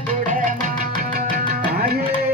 ಗುಡಮ ಹಾಗೇ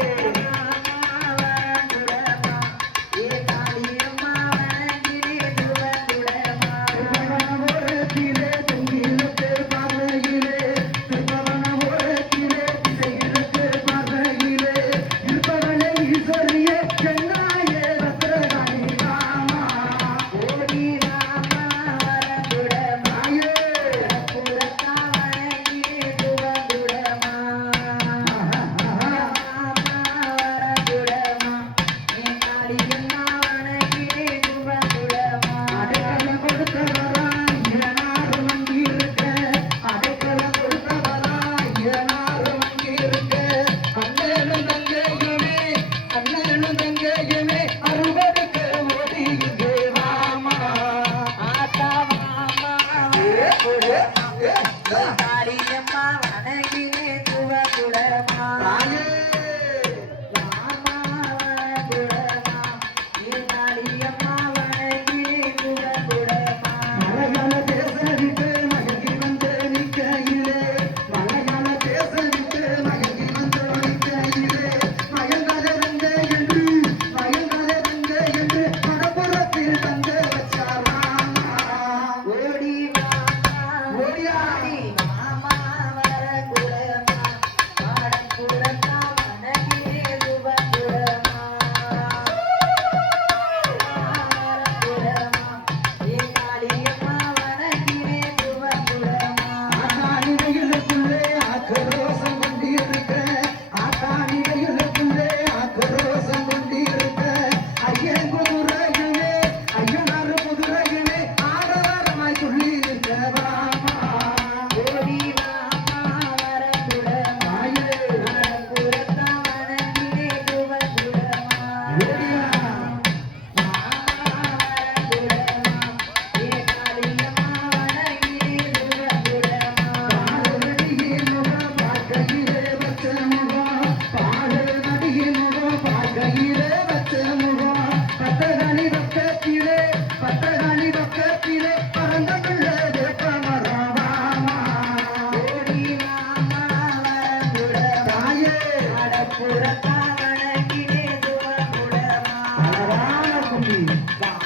É, é. Wow.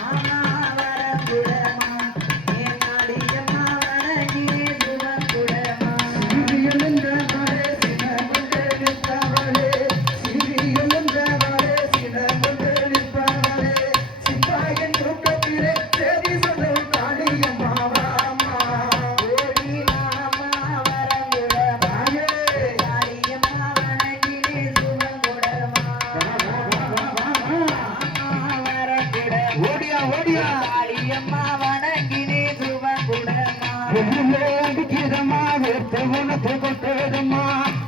செவன புகட்டேதம்மா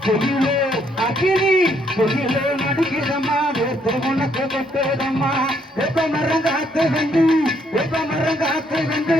செய்யுளே அக்கினி செய்யுளே நடுக்கிறம்மா செவன புகட்டேதம்மா எப்ப மரம் காத்து வந்து எப்ப மரம் காத்து வந்து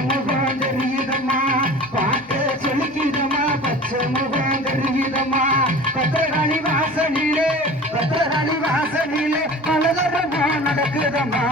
முகம் தெரியுதம்மா பார்க்க சொல்லிக்கிறமா பச்சை முகம் தெரியுதம்மா பத்திரகாளி வாசலிலே பத்திரகாளி வாசலிலே அழகரமா நடக்குதம்மா